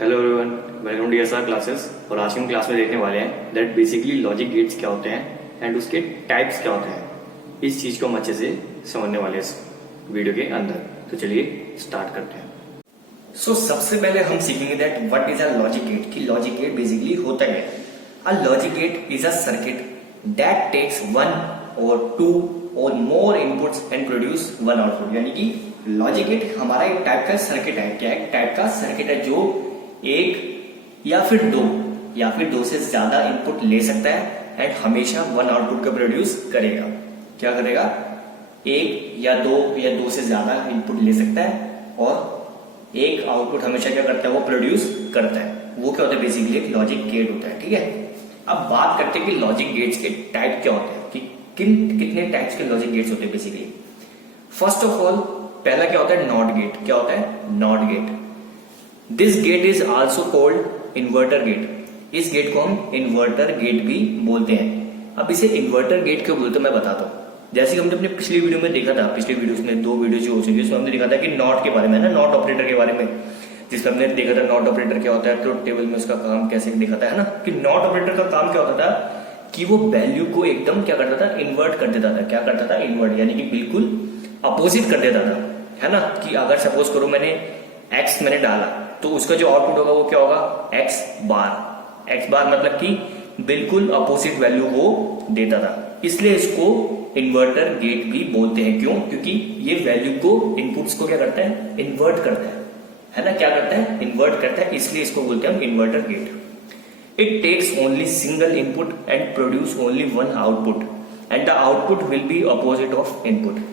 Hello everyone, welcome to DSR classes. और आज की हम क्लास में देखने वाले हैं दैट बेसिकली लॉजिक गेट्स क्या होते हैं एंड उसके टाइप्स क्या होते हैं। इस चीज को हम अच्छे से समझने वाले हैं इस वीडियो के अंदर। तो चलिए स्टार्ट करते हैं। सबसे पहले हम सीखेंगे that what is a logic gate, कि लॉजिक गेट बेसिकली होता है। A logic gate is a circuit that takes one or two or more inputs and produce one output. यानी कि लॉजिक गेट हमारा एक टाइप का सर्किट है। क्या है? टाइप का सर्किट है जो एक या फिर दो से ज्यादा इनपुट ले सकता है एंड हमेशा वन आउटपुट का प्रोड्यूस करेगा। क्या करेगा? एक या दो से ज्यादा इनपुट ले सकता है और एक आउटपुट हमेशा क्या करता है? वो प्रोड्यूस करता है। वो क्या होता है? बेसिकली एक लॉजिक गेट होता है। ठीक है, अब बात करते हैं कि लॉजिक गेट्स के टाइप क्या होते हैं, कि कितने टाइप्स के लॉजिक गेट्स होते हैं बेसिकली। फर्स्ट ऑफ ऑल पहला क्या होता है? Not gate. क्या होता है? Not gate. This gate is also called inverter gate. इस गेट को हम इन्वर्टर गेट भी बोलते हैं। अब इसे इन्वर्टर गेट क्यों बोलते हैं मैं बताता हूँ। जैसे कि हमने अपनी पिछली वीडियो में देखा था, पिछली वीडियो में 2 वीडियो जो हो चुकी है उसमें हमने देखा था कि नॉट के बारे में, ना नॉट ऑपरेटर के बारे में, जिसमें हमने देखा था नॉट ऑपरेटर क्या होता है, ट्रुथ टेबल में उसका काम कैसे देखा था, है ना, कि नॉट ऑपरेटर का काम क्या होता था कि वो वैल्यू को एकदम क्या करता था? इन्वर्ट कर देता था। क्या करता था? इन्वर्ट, यानी कि बिल्कुल अपोजिट कर देता था, है ना। कि अगर सपोज करो मैंने एक्स मैंने डाला तो उसका जो आउटपुट होगा वो क्या होगा? एक्स बार। एक्स बार मतलब कि बिल्कुल अपोजिट वैल्यू वो देता था। इसलिए इसको इन्वर्टर गेट भी बोलते हैं। क्यों? क्योंकि ये वैल्यू को, इनपुट्स को क्या करता है? इन्वर्ट करता है ना। क्या करता है? इन्वर्ट करता है। इसलिए इसको बोलते हैं हम inverter gate. It takes only single input and produce only one output and the output will be opposite of input.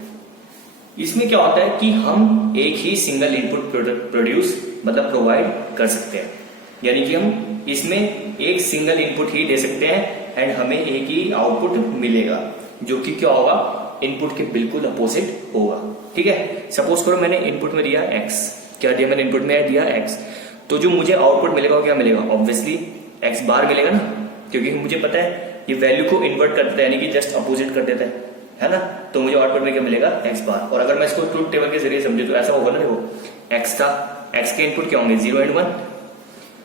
इसमें क्या होता है कि हम एक ही सिंगल इनपुट प्रोड्यूस मतलब प्रोवाइड कर सकते हैं। यानी कि हम इसमें एक सिंगल इनपुट ही दे सकते हैं एंड हमें एक ही आउटपुट मिलेगा, जो कि क्या होगा? इनपुट के बिल्कुल अपोजिट होगा। ठीक है, सपोज करो मैंने इनपुट में दिया एक्स। क्या दिया मैंने? इनपुट में दिया एक्स। तो जो मुझे आउटपुट मिलेगा वो क्या मिलेगा? ऑब्वियसली एक्स बार मिलेगा ना, क्योंकि मुझे पता है ये वैल्यू को इन्वर्ट कर देता है, यानी कि जस्ट अपोजिट कर देता है ना। तो मुझे आउटपुट में क्या मिलेगा? एक्स बार। और अगर मैं इसको ट्रुथ टेबल के जरिए समझे तो ऐसा होगा ना, देखो एक्स था, एक्स के इनपुट क्या होंगे? 0 एंड 1।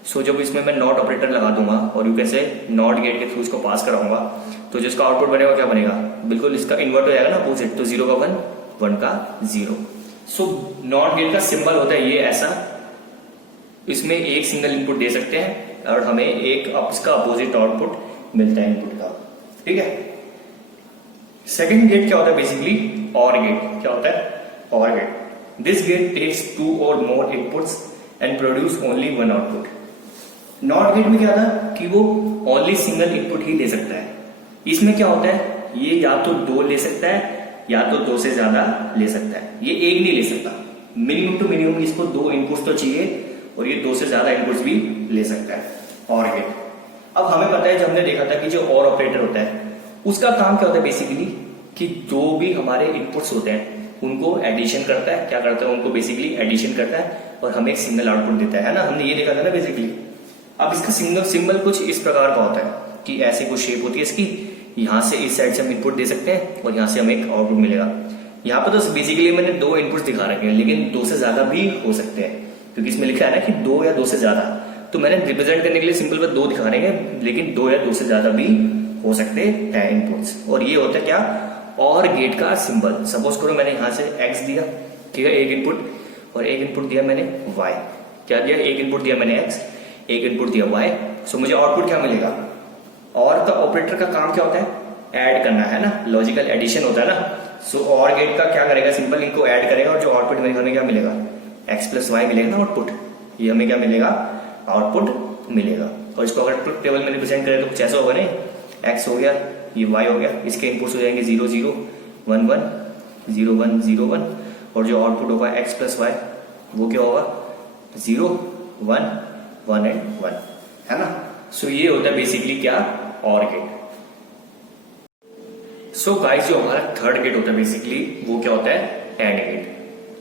सो जब इसमें मैं नॉट ऑपरेटर लगा दूंगा और यू कैसे नॉट गेट के थ्रू इसको पास कराऊंगा तो जिसका आउटपुट बनेगा क्या बनेगा? बिल्कुल इसका इन्वर्ट हो जाएगा ना, अपोजिट। तो 0 का 1, 1 का 0। सो नॉट गेट का सिंबल होता है ये ऐसा। इसमें एक सिंगल इनपुट दे सकते हैं और हमें एक इसका अपोजिट आउटपुट मिलता है इनपुट का। ठीक है, सेकेंड गेट क्या होता है? बेसिकली और गेट। क्या होता है? और gate. This gate takes 2 or more inputs and produce only one output. NOT gate में क्या था कि वो ओनली सिंगल इनपुट ही ले सकता है। इसमें क्या होता है? ये या तो 2 ले सकता है या तो 2 से ज्यादा ले सकता है। ये एक नहीं ले सकता। मिनिमम टू मिनिमम इसको 2 इनपुट्स तो चाहिए और ये 2 से ज्यादा इनपुट्स भी ले सकता है। और गेट। अब हमें पता है, जब हमने देखा था कि जो और ऑपरेटर होता है उसका काम क्या होता है बेसिकली, कि जो भी हमारे इनपुट्स होते हैं उनको एडिशन करता है। क्या करता है? उनको बेसिकली एडिशन करता है और हमें एक सिंगल आउटपुट देता है ना। हमने ये देखा था ना बेसिकली। अब इसका सिंबल कुछ इस प्रकार का होता है कि ऐसी कुछ शेप होती है इसकी। यहां से इस साइड से हम इनपुट दे सकते हैं और यहां से हमें एक आउटपुट मिलेगा। यहाँ पर तो बेसिकली मैंने 2 इनपुट्स दिखा रखे हैं, लेकिन 2 से ज्यादा भी हो सकते हैं, क्योंकि इसमें लिखा है ना कि 2 या 2 से ज्यादा। तो मैंने रिप्रेजेंट करने के लिए सिंपल पर 2 दिखा रहे हैं, लेकिन 2 या 2 से ज्यादा भी हो सकते हैं इनपुट्स। और ये होता है क्या? और गेट का सिंबल। सपोज करो मैंने यहां से एक्स दिया, ठीक है, एक इनपुट, और एक इनपुट दिया मैंने वाई। क्या दिया? एक इनपुट दिया मैंने एक्स, एक इनपुट दिया वाई। सो मुझे आउटपुट क्या मिलेगा? और का ऑपरेटर का काम क्या होता है? ऐड करना, है ना, लॉजिकल एडिशन होता है ना। सो और गेट का क्या करेगा? सिंपल इनको ऐड करेगा और जो आउटपुट मेरे हमें क्या मिलेगा? एक्स प्लस वाई मिलेगा ना आउटपुट। ये हमें क्या मिलेगा? आउटपुट मिलेगा। और इसको अगर ट्रुथ टेबल में रिप्रेजेंट करें तो कुछ ऐसा होगा नहीं, एक्स हो गया, ये y हो गया, इसके इनपुट्स हो जाएंगे 0 0 1 1 0 1 0 1 और जो आउटपुट होगा x प्लस वाई वो क्या होगा? 0 1 1 एंड 1, है ना। सो ये होता है बेसिकली क्या? और गेट। सो गाइस, जो हमारा थर्ड गेट होता है बेसिकली वो क्या होता है? AND gate.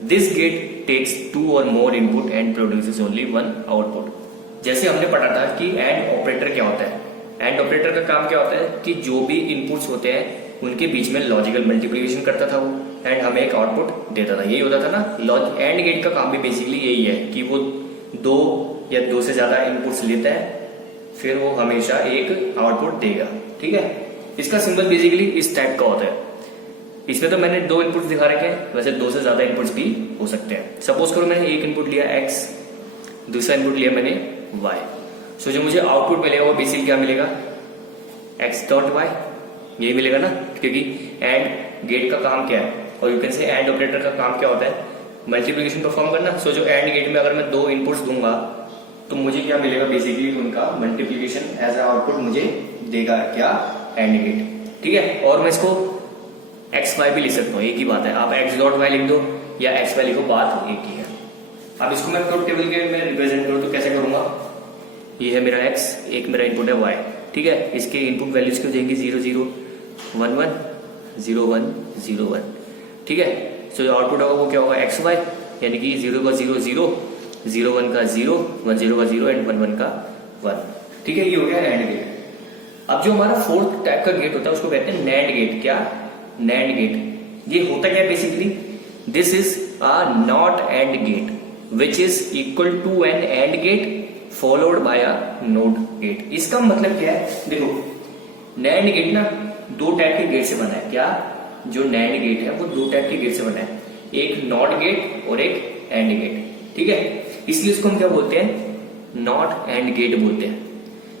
This gate takes 2 or more input and produces only one output. जैसे हमने पढ़ा था कि एंड ऑपरेटर क्या होता है। एंड ऑपरेटर का काम क्या होता है कि जो भी इनपुट्स होते हैं उनके बीच में लॉजिकल मल्टीप्लिकेशन करता था वो एंड हमें एक आउटपुट देता था। यही होता था ना। एंड गेट का काम भी बेसिकली यही है कि वो दो या दो से ज्यादा इनपुट्स लेता है फिर वो हमेशा एक आउटपुट देगा। ठीक है, इसका सिंबल बेसिकली इस टाइप का होता है। इसमें तो मैंने दो इनपुट्स दिखा रखे हैं, वैसे दो से ज्यादा इनपुट्स भी हो सकते हैं। सपोज करो मैंने एक इनपुट लिया x, दूसरा इनपुट लिया मैंने y। सो जो मुझे आउटपुट मिलेगा वो बेसिकली क्या मिलेगा, x डॉट y, यही मिलेगा ना, क्योंकि एंड गेट का काम क्या है, और you can say and operator का काम क्या होता है, मल्टीप्लिकेशन परफॉर्म करना। सो जो एंड गेट में अगर मैं दो इनपुट्स दूंगा तो मुझे क्या मिलेगा, बेसिकली उनका मल्टीप्लिकेशन एज अ आउटपुट मुझे देगा क्या, एंड गेट। ठीक है, और मैं इसको एक्स वाई भी लिख सकता हूँ, एक ही बात है। आप एक्स डॉट वाई लिख दो या एक्स वाई लिखो, बात एक ही है। अब इसको मैं ट्रुथ टेबल के में रिप्रेजेंट करूँ तो कैसे करूंगा, ये है मेरा एक्स, एक मेरा इनपुट है वाई। ठीक है, इसके इनपुट वैल्यूज क्यों देंगे 0 0 1 1 0 1 0 1। ठीक है, सो जो आउटपुट होगा वो क्या होगा, एक्स वाई, यानी कि 0 का 0 0, 0 1 का 0, 1 0 का 0 एंड 1 1 का 1। ठीक है, ये हो गया एंड गेट। अब जो हमारा फोर्थ टाइप का गेट होता है उसको कहते हैं नैंड गेट। क्या, नैंड गेट। ये होता क्या है basically, this is a not and gate which is equal to an and gate followed by a not gate. इसका मतलब क्या है, देखो नैंड गेट ना दो टाइप के गेट से बना है। क्या, जो नैंड गेट है वो दो टाइप के गेट से बना है, एक नॉट गेट और एक एंड गेट। ठीक है, इसलिए इसको हम क्या बोलते हैं, नॉट एंड गेट बोलते हैं।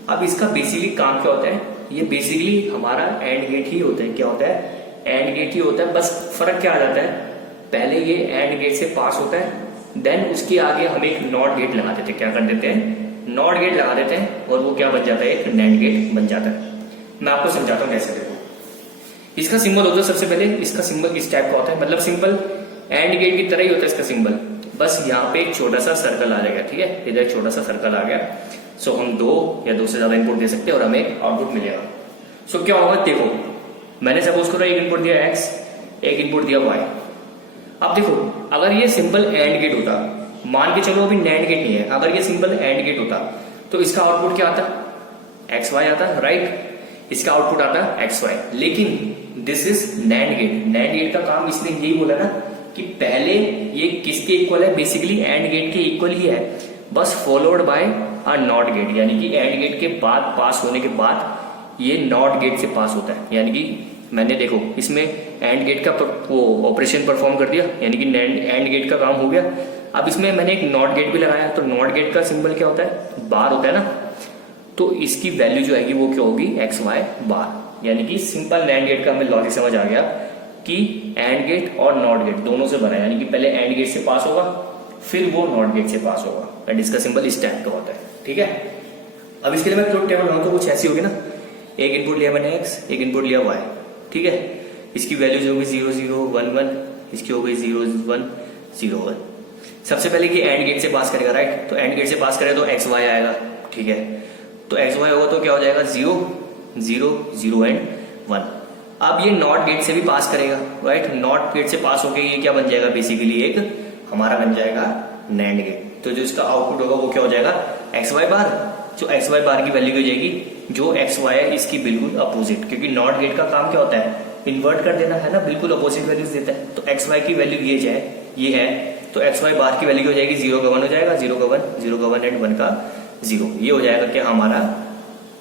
अब इसका बेसिकली काम क्या होता है, ये बेसिकली हमारा एंड गेट ही होता है। क्या होता है, एंड गेट ही होता है। बस फर्क क्या आ जाता है, पहले ये एंड गेट से पास होता है, देन उसके आगे हम एक नॉट गेट लगा देते हैं। क्या कर देते हैं, नॉट गेट लगा देते हैं, और वो क्या बन जाता है, एक नैंड गेट बन जाता है। मैं आपको समझाता हूँ कैसे। देखो इसका सिंबल होता है, सबसे पहले इसका सिंबल इस टाइप का होता है, मतलब सिंपल एंड गेट की तरह ही होता है इसका सिंबल, बस यहाँ पे एक छोटा सा सर्कल आ जाएगा। ठीक है, इधर छोटा सा सर्कल आ गया। सो हम दो या दो से ज्यादा इनपुट दे सकते हैं और हमें आउटपुट मिलेगा। सो क्या होगा, देखो मैंने सपोज करो एक इनपुट दिया x, एक इनपुट दिया y। अब देखो अगर ये सिंपल एंड गेट होता, मान के चलो अभी नैंड गेट नहीं है, अगर ये सिंपल एंड गेट होता तो इसका आउटपुट क्या आता, एक्स वाई आता, राइट। इसका आउटपुट आता एक्स वाई। लेकिन this is NAND gate. NAND gate का काम इसने यही बोला ना कि पहले ये किसके इक्वल है, बेसिकली एंड गेट के इक्वल ही है, बस followed by a not gate, यानी कि एंड गेट के बाद पास होने के बाद ये नॉट गेट से पास होता है। यानी कि मैंने देखो इसमें एंड गेट का वो ऑपरेशन परफॉर्म कर दिया, यानी कि एंड गेट का काम हो गया। अब इसमें मैंने एक नॉट गेट भी लगाया, तो नॉट गेट का सिंबल क्या होता है, बार होता है ना, तो इसकी वैल्यू जो आएगी वो क्या होगी, एक्स वाई बार। यानी कि सिंपल नैंड गेट का हमें लॉजिक समझ आ गया कि एंड गेट और नॉट गेट दोनों से बना है, यानी कि पहले एंड गेट से पास होगा फिर वो नॉट गेट से पास होगा, एंड इसका सिंबल इस टाइप का होता है। ठीक है, अब इसके लिए मैं ट्रुथ टेबल बनाऊं तो कुछ ऐसी होगी ना, एक इनपुट लिया मैंने x, एक इनपुट लिया y। ठीक है, इसकी वैल्यूज होगी 0 0 1 1, इसकी हो गई 0 1 0 1। सबसे पहले कि एंड गेट से पास करेगा, राइट, तो एंड गेट से पास करे तो एक्स वाई आएगा। ठीक है, तो एक्स वाई होगा तो क्या हो जाएगा 0 0 0 एंड 1। अब ये नॉट गेट से भी पास करेगा, राइट, नॉट गेट से पास होके ये क्या बन जाएगा, बेसिकली एक हमारा बन जाएगा नैंड गेट। तो जो इसका आउटपुट होगा वो क्या हो जाएगा, एक्स वाई बार। जो एक्स वाई बार की वैल्यू हो जाएगी, जो एक्स वाई है इसकी बिल्कुल अपोजिट, क्योंकि नॉट गेट का काम क्या होता है, इन्वर्ट कर देना है ना, बिल्कुल अपोजिट वैल्यूज देता है। तो एक्स वाई की वैल्यू ये है, तो एक्स वाई बार की वैल्यू हो जाएगी 0 का 1 हो जाएगा, 0 का 1 0 का 1 एंड 1 का 0। ये हो जाएगा क्या हमारा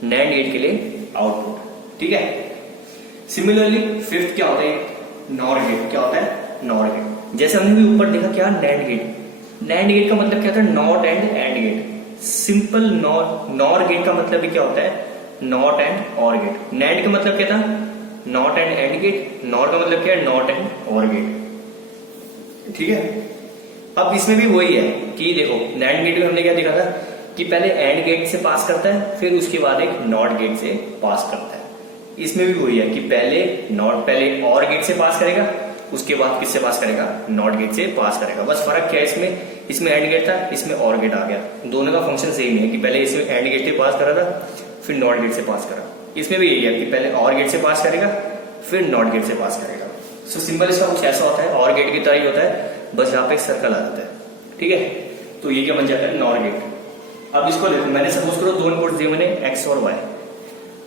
नैंड गेट के लिए आउटपुट। ठीक है, सिमिलरली फिफ्थ क्या होता है, नॉर गेट। क्या होता है, नॉर गेट। जैसे हमने भी ऊपर देखा क्या, नैंड गेट। नैंड गेट का मतलब क्या होता है, not and and gate. Simple NOR gate का मतलब भी क्या होता है, not and OR gate. NAND का मतलब क्या था, not and and gate. NOR का मतलब क्या है, नॉट एंड और गेट। ठीक है, अब इसमें भी वही है कि देखो नैंड गेट में हमने क्या देखा था कि पहले एंड गेट से पास करता है फिर उसके बाद एक नॉट गेट से पास करता है। इसमें भी वही है कि पहले और गेट से पास करेगा, उसके बाद किससे पास करेगा, नॉट गेट से पास करेगा। बस फर्क क्या है इसमें एंड गेट था, इसमें और गेट आ गया। दोनों का फंक्शन सेम है कि पहले इसमें एंड गेट से पास करा था फिर नॉट गेट से पास करा। इसमें भी यही है कि पहले और गेट से पास करेगा फिर नॉट गेट से पास करेगा। सो सिंबल इसका कुछ ऐसा होता है, और गेट की तरह ही होता है, बस यहाँ पे एक सर्कल आ जाता है। ठीक है, तो ये क्या बन जाता है, नॉर गेट। अब इसको देखो, मैंने सपोज करो दो इनपुट दिए मैंने एक्स और वाई।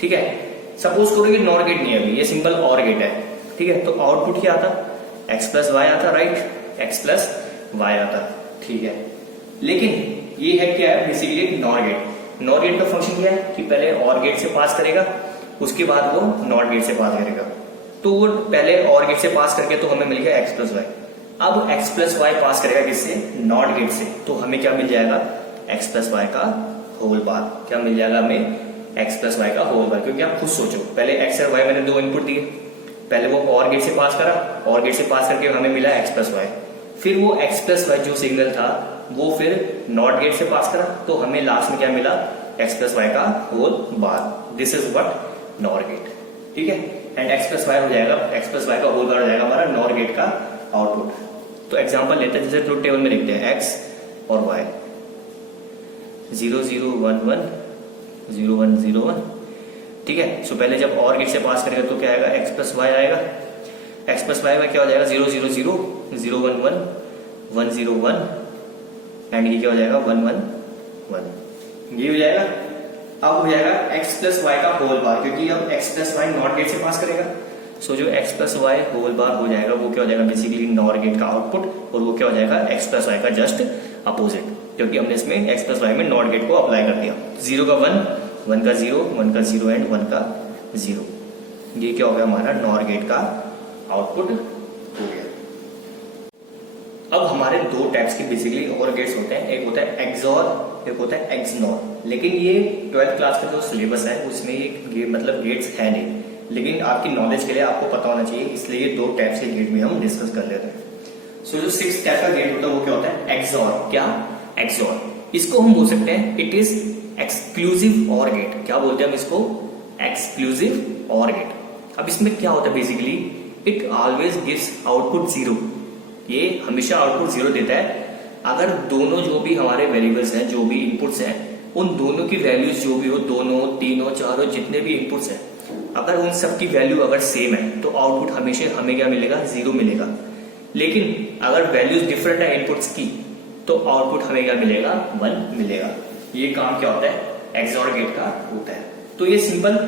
ठीक है, सपोज करो कि नॉर गेट नहीं है अभी, ये सिंपल और गेट है। ठीक है, तो आउटपुट क्या आता, एक्स प्लस वाई आता, राइट, एक्स प्लस वाई आता। ठीक है, लेकिन ये है क्या है बेसिकली एक नॉर गेट। नॉर गेट का फंक्शन क्या है कि पहले और गेट से पास करेगा, उसके बाद वो नॉट गेट से पास करेगा। तो वो पहले और गेट से पास करके तो हमें मिल गया x प्लस वाई। अब x प्लस वाई पास करेगा किससे, नॉट गेट से, तो हमें क्या मिल जाएगा x प्लस वाई का होल बार। क्या मिल जाएगा हमें x प्लस वाई का होल बार, क्योंकि आप खुद सोचो पहले x और y मैंने दो इनपुट दिए, पहले वो और गेट से पास करा, और गेट से पास करके हमें मिला x प्लस वाई, फिर वो x प्लस वाई जो सिग्नल था वो फिर नॉट गेट से पास करा, तो हमें लास्ट में क्या मिला x प्लस वाई का whole bar. This is what NOR gate, ठीक है। एंड x प्लस वाई हो जाएगा, x प्लस वाई का होल बार हो जाएगा हमारा नॉर गेट का आउटपुट। तो एग्जांपल लेते हैं, जैसे ट्रुथ टेबल में लिखते हैं x और y 0 0 1 1 0 1 0 1, ठीक है। सो पहले जब और गेट से पास करेगा तो क्या आएगा x प्लस वाई आएगा, x प्लस वाई में क्या हो जाएगा 0 0 0 0 1 1 1 0 1 एंड ये क्या हो जाएगा 1 1 1, ये हो जाएगा। अब हो जाएगा x प्लस वाई का होल बार, क्योंकि अब x plus y not gate से पास करेगा। सो जो x plus y whole bar हो जाएगा वो क्या हो जाएगा बेसिकली नॉर गेट का आउटपुट, और वो क्या हो जाएगा x प्लस वाई का जस्ट अपोजिट, क्योंकि हमने इसमें x प्लस वाई में नॉट गेट को अप्लाई कर दिया। 0 का 1, 1 का 0, 1 का 0 एंड 1 का 0, ये क्या हो गया हमारा नॉर गेट का आउटपुट हो गया। अब हमारे दो टाइप्स के बेसिकली और गेट्स होते हैं, एक होता है एक्सॉर, एक होता है एक्सनॉर। लेकिन ये 12th क्लास का जो सिलेबस है उसमें ये मतलब गेट्स है नहीं, लेकिन आपकी नॉलेज के लिए आपको पता होना चाहिए, इसलिए ये दो टाइप्स के गेट भी हम डिस्कस कर लेते हैं। सो जो 6th टाइप का गेट होता है वो क्या होता है एक्सॉर। क्या एक्सॉर, इसको हम बोल सकते हैं इट इज एक्सक्लूसिव और गेट। क्या बोलते हैं हम इसको, एक्सक्लूसिव और गेट। अब इसमें क्या होता है basically, it always gives output 0, ये हमेशा आउटपुट 0 देता है अगर दोनों जो भी हमारे वेरिएबल्स हैं, जो भी इनपुट्स हैं, उन दोनों की वैल्यूज जो भी हो, दोनों तीनों चारों जितने भी इनपुट्स हैं, अगर उन सब की वैल्यू अगर सेम है तो आउटपुट हमेशा हमें क्या मिलेगा 0 मिलेगा। लेकिन अगर वैल्यूज डिफरेंट है इनपुट्स की तो आउटपुट हमें क्या मिलेगा 1 मिलेगा। ये काम क्या होता है एक्सऑर गेट का होता है। तो ये सिंपल,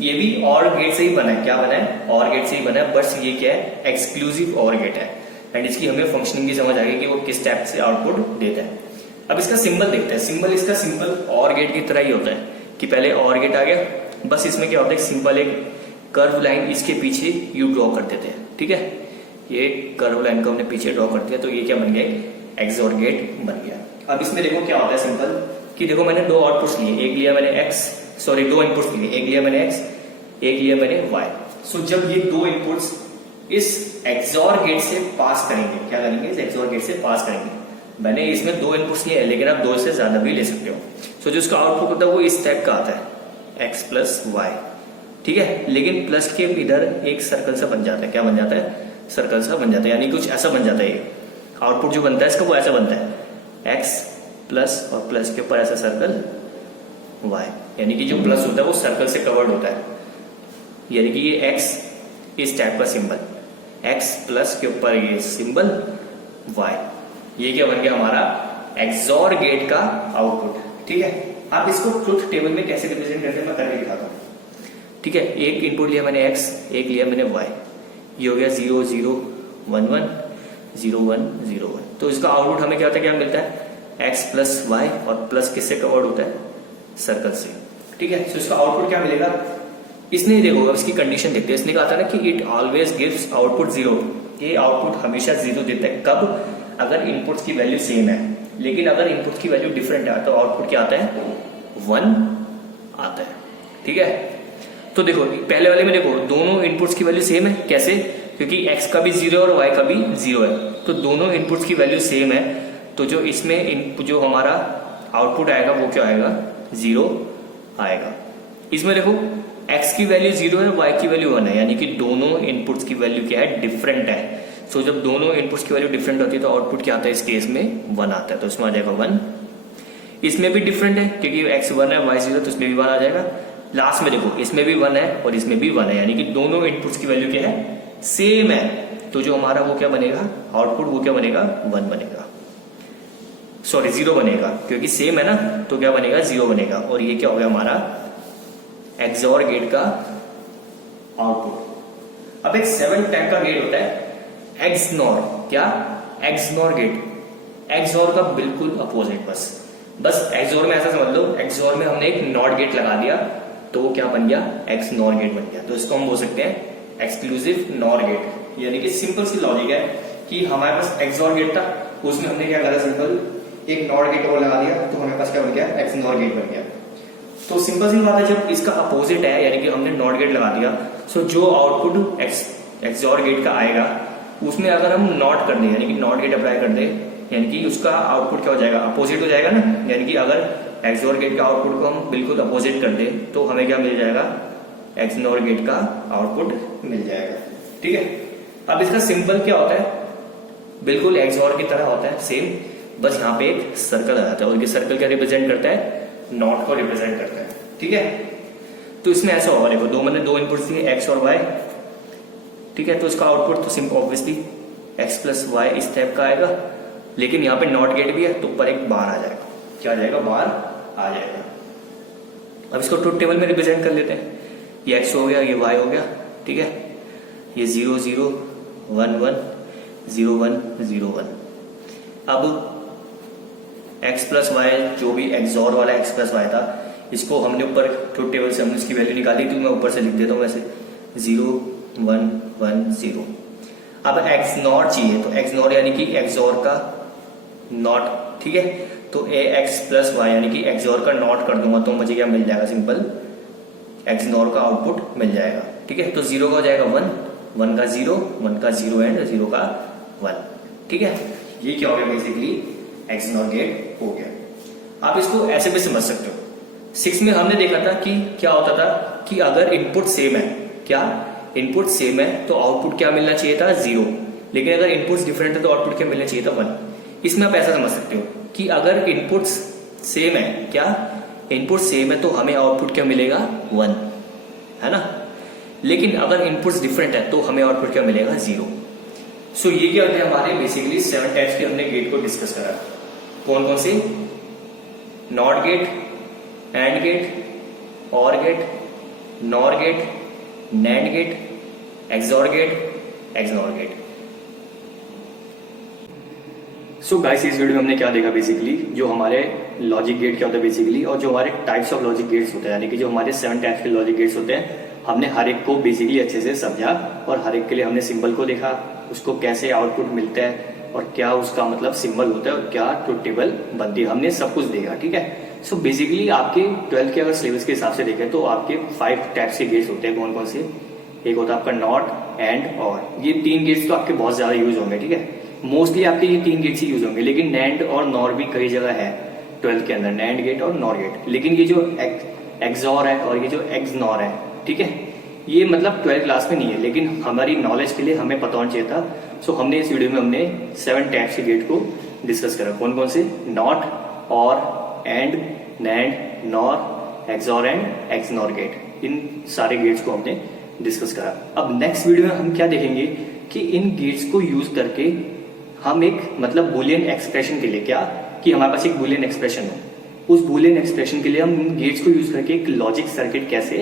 ये भी और गेट से ही बना है। क्या बना है, और गेट से ही बना है, बस ये क्या है एक्सक्लूसिव और गेट है। एंड इसकी हमें फंक्शनिंग भी समझ आ गई कि वो किस टाइप से आउटपुट देता है। अब इसका सिंबल देखते हैं। सिंबल इसका सिंपल और गेट की तरह ही होता है कि पहले और गेट आ गया, बस इसमें क्या होता है सिंपल एक कर्व लाइन इसके पीछे यू ड्रॉ कर देते हैं, ठीक है। ये कर्व लाइन को हमने पीछे ड्रॉ कर दिया तो ये क्या बन गया एक्सऑर गेट बन गया। अब इसमें देखो क्या होता है सिंपल कि देखो मैंने दो आउटपुट्स लिए, एक लिया मैंने दो इनपुट्स लिए, एक लिया मैंने x, एक लिया मैंने y। सो जब ये दो इनपुट्स इस एक्सऑर गेट से पास करेंगे, क्या करेंगे इस एक्सऑर गेट से पास करेंगे। मैंने इसमें दो इनपुट्स लिए लेकिन आप दो से ज्यादा भी ले सकते हो। सो जो इसका आउटपुट होता है वो इस टाइप का आता है x प्लस वाई, ठीक है। लेकिन प्लस के इधर एक सर्कल सा बन जाता है, क्या बन जाता है सर्कल सा बन जाता है, यानी कुछ ऐसा बन जाता है। ये आउटपुट जो बनता है इसका वो ऐसा बनता है x प्लस और प्लस के ऊपर ऐसा सर्कल y, यानी कि जो प्लस होता है वो सर्कल से कवर्ड होता है, यानी कि ये x इस टाइप का सिंबल, x प्लस के ऊपर ये सिंबल y, ये क्या बन गया हमारा एक्सऑर गेट का आउटपुट, ठीक है। आप इसको ट्रुथ टेबल में कैसे रिप्रेजेंट करते हैं मैं करके दिखाता हूँ, ठीक है। एक इनपुट लिया मैंने x, एक लिया मैंने y, ये हो गया 0 0 1 1 0 1 0 1। तो इसका आउटपुट हमें क्या होता है, क्या मिलता है x प्लस वाई, और प्लस किससे कवर्ड होता है सर्कल से, ठीक है। तो इसका आउटपुट क्या मिलेगा, इसने देखो अब इसकी कंडीशन देखते हैं। इसने कहा था ना कि इट ऑलवेज गिव्स आउटपुट 0, ये आउटपुट हमेशा 0 देता है। कब, अगर इनपुट्स की वैल्यू सेम है, लेकिन अगर इनपुट्स की वैल्यू डिफरेंट है तो आउटपुट क्या आता है 1 आता है, ठीक है। तो देखो पहले वाले में देखो दोनों इनपुट्स की वैल्यू सेम है, कैसे, क्योंकि x का भी 0 और y का भी 0 है, तो दोनों इनपुट्स की वैल्यू सेम है। तो जो इसमें जो हमारा आउटपुट आएगा वो क्या आएगा 0 आएगा। इसमें देखो x की वैल्यू 0 है, y की वैल्यू 1 है, यानी कि दोनों इनपुट्स की वैल्यू क्या है डिफरेंट है। सो जब दोनों इनपुट्स की वैल्यू डिफरेंट होती है तो आउटपुट क्या आता है इस केस में 1 आता है, तो इसमें आ जाएगा 1। इसमें भी डिफरेंट है क्योंकि x 1 है y 0, तो इसमें भी 1 आ जाएगा। लास्ट में देखो इसमें भी 1 है और इसमें भी 1 है, यानी कि दोनों इनपुट्स की वैल्यू क्या है सेम है, तो जो हमारा वो क्या बनेगा आउटपुट वो क्या बनेगा 1 बनेगा, सॉरी 0 बनेगा, क्योंकि सेम है ना तो क्या बनेगा 0 बनेगा। और ये क्या हो गया हमारा एक्सऑर गेट का आउटपुट। अब एक 7 टाइप का गेट होता है एक्सनॉर। क्या एक्सनॉर गेट, एक्सऑर का बिल्कुल अपोजिट, बस बस एक्सोर में ऐसा समझ लो, एक्सोर में हमने एक नॉट गेट लगा दिया तो वो क्या बन गया, एक्स नॉर गेट बन गया। तो इसको हम बोल सकते हैं एक्सक्लूसिव नॉर गेट, यानी कि सिंपल सी लॉजिक है कि हमारे पास एक्सोर गेट था, उसमें हमने क्या करा, सिंपल एक नॉट गेट और लगा दिया तो हमारे पास क्या बन गया, एक्स नॉर गेट बन गया। तो सिंपल सी बात है, जब इसका अपोजिट है यानी कि हमने नॉट गेट लगा दिया, सो जो आउटपुट एक्सोर गेट का आएगा उसमें अगर हम नॉट कर दें यानी कि नॉट गेट अप्लाई कर दें, यानी कि उसका आउटपुट क्या हो जाएगा, अपोजिट हो जाएगा ना। यानी कि अगर एक्सोर गेट का आउटपुट को हम बिल्कुल अपोजिट कर दें तो हमें क्या मिल जाएगा, एक्स नॉर गेट का आउटपुट मिल जाएगा। ठीक है, अब इसका सिंबल क्या होता है, बिल्कुल एक्सोर की तरह होता है सेम, बस यहाँ पे एक सर्कल आ जाता है और ये सर्कल क्या रिप्रेजेंट करता है, नॉट को रिप्रेजेंट करता है। ठीक है, तो इसमें ऐसा होगा, देखो मैंने दो इनपुट्स दिए एक्स और वाई। ठीक है, तो इसका आउटपुट तो simple obviously x plus y इस टाइप का आएगा, लेकिन यहाँ पे नॉट गेट भी है तो ऊपर एक बार आ जाएगा, क्या आ जाएगा, बार आ जाएगा। अब इसको ट्रुथ टेबल में रिप्रेजेंट कर लेते हैं, ये एक्स हो गया, ये वाई हो गया। ठीक है, ये 0 0 1 1 0 1 0 1। अब x प्लस वाई, जो भी एक्सोर वाला x प्लस वाई था, इसको हमने ऊपर ट्रुथ टेबल से हमने इसकी वैल्यू निकाली, तो मैं ऊपर से लिख देता हूँ वैसे 0 1 1 0। अब एक्स नॉट चाहिए, तो एक्स नॉट यानी कि एक्सोर का नॉट। ठीक है, तो ए एक्स प्लस वाई यानी कि एक्सोर का नॉट कर दूंगा तो मुझे क्या मिल जाएगा, सिंपल एक्स नॉर का आउटपुट मिल जाएगा। ठीक है, तो 0 का हो जाएगा 1, 1 का 0, 1 का 0 एंड 0 का 1। ठीक है, ये क्या हो गया, बेसिकली एक्स नॉर गेट हो गया। आप इसको ऐसे भी समझ सकते हो, 6 में हमने देखा था कि क्या होता था कि अगर इनपुट सेम है, क्या इनपुट सेम है तो आउटपुट क्या मिलना चाहिए था, 0, लेकिन अगर इनपुट्स डिफरेंट है तो आउटपुट क्या मिलना चाहिए था, 1। इसमें आप ऐसा समझ सकते हो कि अगर इनपुट्स सेम है, क्या इनपुट सेम है तो हमें आउटपुट क्या मिलेगा, 1, है ना। लेकिन अगर इनपुट्स डिफरेंट है तो हमें आउटपुट क्या मिलेगा, 0। सो ये क्या होते हैं हमारे बेसिकली 7 टाइप्स के हमने गेट को डिस्कस करा। कौन कौन से, not gate, and gate, OR gate, NOR gate, NAND gate, XOR gate, XNOR gate. So guys, इस वीडियो में हमने क्या देखा, बेसिकली जो हमारे लॉजिक गेट क्या होता है बेसिकली, और जो हमारे टाइप्स ऑफ लॉजिक गेट्स होते हैं, यानी कि जो हमारे 7 टाइप्स के लॉजिक गेट्स होते हैं, हमने हर एक को बेसिकली अच्छे से समझा और हर एक के लिए हमने सिंबल को देखा, उसको कैसे आउटपुट मिलता है और क्या उसका मतलब सिंबल होता है और क्या ट्रुथ टेबल बनती है, हमने सब कुछ देखा। ठीक है, सो बेसिकली आपके 12th के अगर सिलेबस के हिसाब से देखें तो आपके 5 टाइप्स के गेट्स होते हैं। कौन कौन से, एक होता है आपका नॉट, एंड, और। ये 3 गेट्स तो आपके बहुत ज्यादा यूज होंगे। ठीक है, मोस्टली आपके ये 3 गेट्स ही यूज होंगे, लेकिन नैंड और नॉर भी कई जगह है 12th के अंदर, नैंड गेट और नॉर गेट। लेकिन ये जो एक्सोर है और ये जो एक्सनॉर है, ठीक है, ये मतलब 12th क्लास में नहीं है, लेकिन हमारी नॉलेज के लिए हमें पता होना चाहिए था। सो हमने इस वीडियो में हमने 7 टाइप्स के गेट को डिस्कस करा। कौन कौन से, NOT, OR, AND, NAND, NOR, XOR and XNOR gate. इन सारे गेट्स को हमने डिस्कस करा। अब नेक्स्ट वीडियो में हम क्या देखेंगे कि इन गेट्स को यूज करके हम एक मतलब बुलियन एक्सप्रेशन के लिए, क्या कि हमारे पास एक बुलियन एक्सप्रेशन हो, उस बुलियन एक्सप्रेशन के लिए हम इन गेट्स को यूज करके एक लॉजिक सर्किट कैसे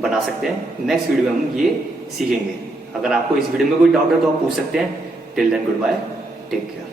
बना सकते हैं, नेक्स्ट वीडियो में हम ये सीखेंगे। अगर आपको इस वीडियो में कोई डाउट है तो आप पूछ सकते हैं। Till then, goodbye, take care.